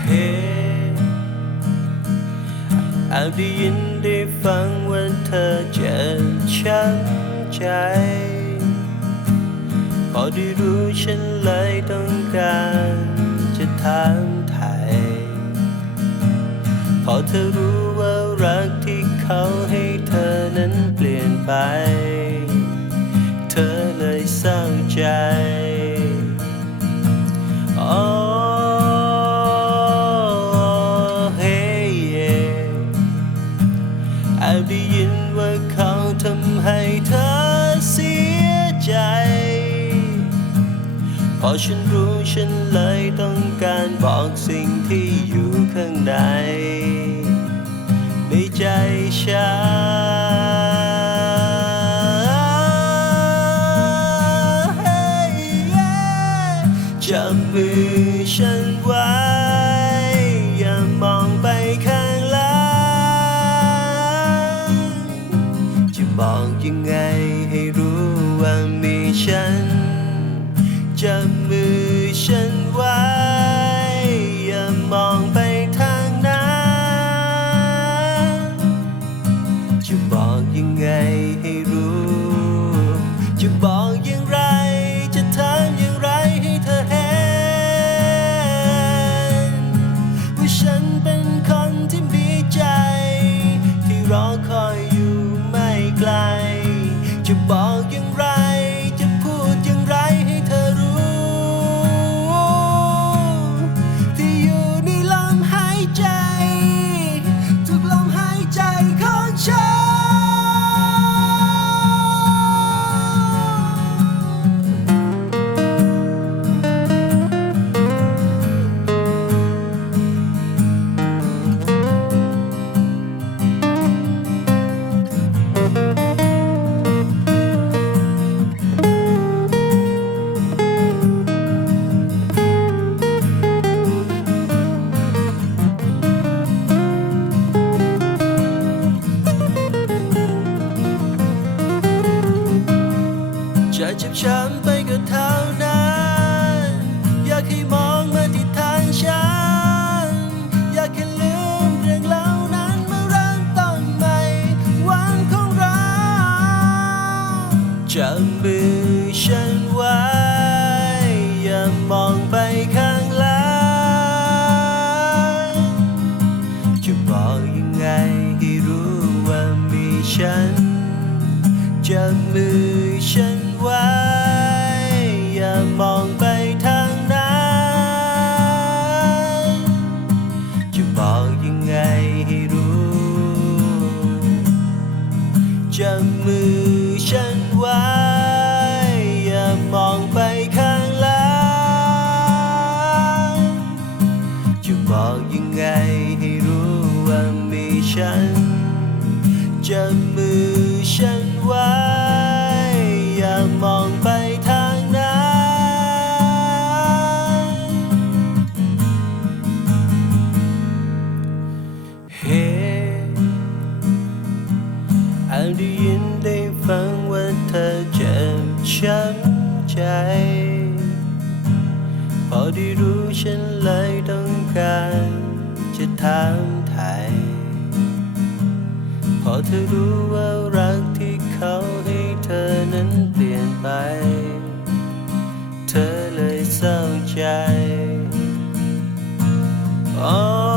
เฮ้อาจได้ยินได้ฟังว่าเธอเจ็บช้ำใจ พอได้รู้ฉันเลยต้องการจะถามไทย พอเธอรู้ว่ารักที่เขาให้เธอนั้นเปลี่ยนไป ยินว่าเขาทำให้เธอเสียใจ พอฉันรู้ฉันเลยต้องการบอกสิ่งที่อยู่ข้างใน ในใจฉันจับมือฉัน ว่ามีฉัน จับมือฉันไว้ อย่ามองไปข้างหลังจะบอกยังไงให้รู้ว่ามีฉันจับมือฉันไว้ อย่ามองไปทางนั้นจะบอกยังไงให้รู้จับมือฉัน ฉันจับมือฉันไว้ อย่ามองไปทางนั้นเฮ้อาจได้ยินได้ฟังว่าเธอเจ็บช้ำใจ พอได้รู้ฉันเลยต้องการจะถามไทย พอเธอรู้ว่ารักที่เขาให้เธอนั้นเปลี่ยนไป เธอเลยเศร้าใจ oh